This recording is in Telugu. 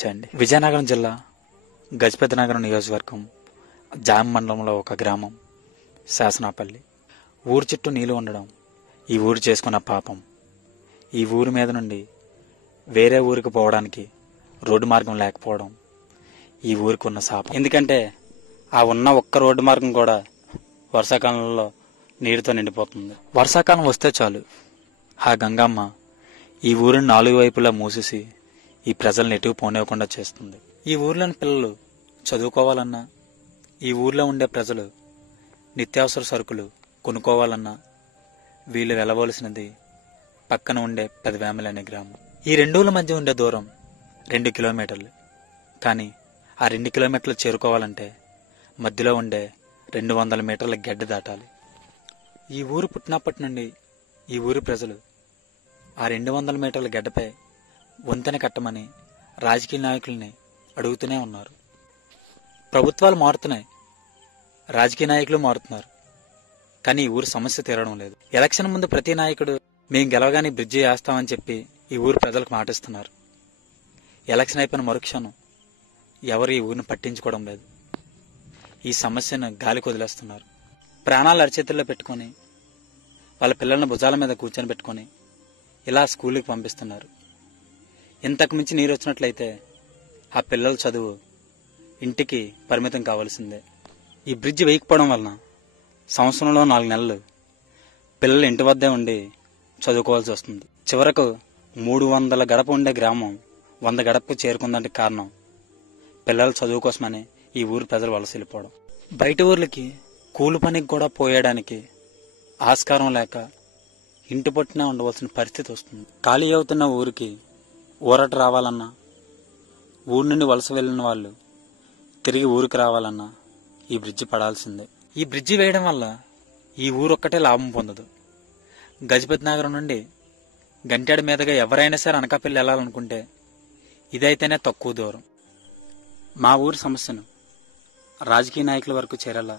సమస్య అండి. విజయనగరం జిల్లా గజపతినగరం నియోజకవర్గం జామ మండలంలో ఒక గ్రామం శాసనాపల్లి. ఊరు చుట్టూ నీళ్లు ఉండడం ఈ ఊరు చేసుకున్న పాపం. ఈ ఊరి మీద నుండి వేరే ఊరికి పోవడానికి రోడ్డు మార్గం లేకపోవడం ఈ ఊరికి ఉన్న శాపం. ఎందుకంటే ఆ ఉన్న ఒక్క రోడ్డు మార్గం కూడా వర్షాకాలంలో నీరుతో నిండిపోతుంది. వర్షాకాలం వస్తే చాలు ఆ గంగమ్మ ఈ ఊరిని 4 వైపులా మూసేసి ఈ ప్రజల్ని ఎటు పోనివ్వకుండా చేస్తుంది. ఈ ఊర్లోని పిల్లలు చదువుకోవాలన్నా, ఈ ఊర్లో ఉండే ప్రజలు నిత్యావసర సరుకులు కొనుక్కోవాలన్నా వీళ్ళు వెళ్ళవలసినది పక్కన ఉండే పెదవేమలి అనే గ్రామం. ఈ రెండూల మధ్య ఉండే దూరం 2 కిలోమీటర్లు. కానీ ఆ 2 కిలోమీటర్లు చేరుకోవాలంటే మధ్యలో ఉండే 200 మీటర్ల గడ్డ దాటాలి. ఈ ఊరు పుట్టినప్పటి నుండి ఈ ఊరి ప్రజలు ఆ 200 మీటర్ల గడ్డపై వంతెన కట్టమని రాజకీయ నాయకుల్ని అడుగుతూనే ఉన్నారు. ప్రభుత్వాలు మారుతున్నాయి, రాజకీయ నాయకులు మారుతున్నారు, కానీ ఈ ఊరు సమస్య తీరడం లేదు. ఎలక్షన్ ముందు ప్రతి నాయకుడు మేం గెలవగానే బ్రిడ్జి వేస్తామని చెప్పి ఈ ఊరు ప్రజలకు మాటిస్తున్నారు. ఎలక్షన్ అయిపోయిన మరుక్షణం ఎవరు ఈ ఊరిని పట్టించుకోవడం లేదు. ఈ సమస్యను గాలికి వదిలేస్తున్నారు. ప్రాణాలు అరచేతుల్లో పెట్టుకొని వాళ్ళ పిల్లల్ని భుజాల మీద కూర్చొని పెట్టుకొని ఇలా స్కూల్కి పంపిస్తున్నారు. ఇంతకు మించి నీరు వచ్చినట్లయితే ఆ పిల్లల చదువు ఇంటికి పరిమితం కావాల్సిందే. ఈ బ్రిడ్జి వేయకపోవడం వలన సంవత్సరంలో 4 నెలలు పిల్లలు ఇంటి వద్దే ఉండి చదువుకోవాల్సి వస్తుంది. చివరకు 300 గడప ఉండే గ్రామం 100 గడపకు చేరుకుందంటే కారణం పిల్లల చదువు కోసమని ఈ ఊరు ప్రజలు వలస వెళ్ళిపోవడం. బయట ఊర్లకి కూలి పనికి కూడా పోయడానికి ఆస్కారం లేక ఇంటి పట్టున ఉండవలసిన పరిస్థితి వస్తుంది. ఖాళీ అవుతున్న ఊరికి ఊరట రావాలన్నా, ఊరి నుండి వలస వెళ్ళిన వాళ్ళు తిరిగి ఊరికి రావాలన్నా ఈ బ్రిడ్జి పడాల్సిందే. ఈ బ్రిడ్జి వేయడం వల్ల ఈ ఊరొక్కటే లాభం పొందదు. గజపతి నగరం నుండి గంటెడ మీదుగా ఎవరైనా సరే అనకాపల్లి వెళ్ళాలనుకుంటే ఇదైతేనే తక్కువ దూరం. మా ఊరి సమస్యను రాజకీయ నాయకుల వరకు చేరేలా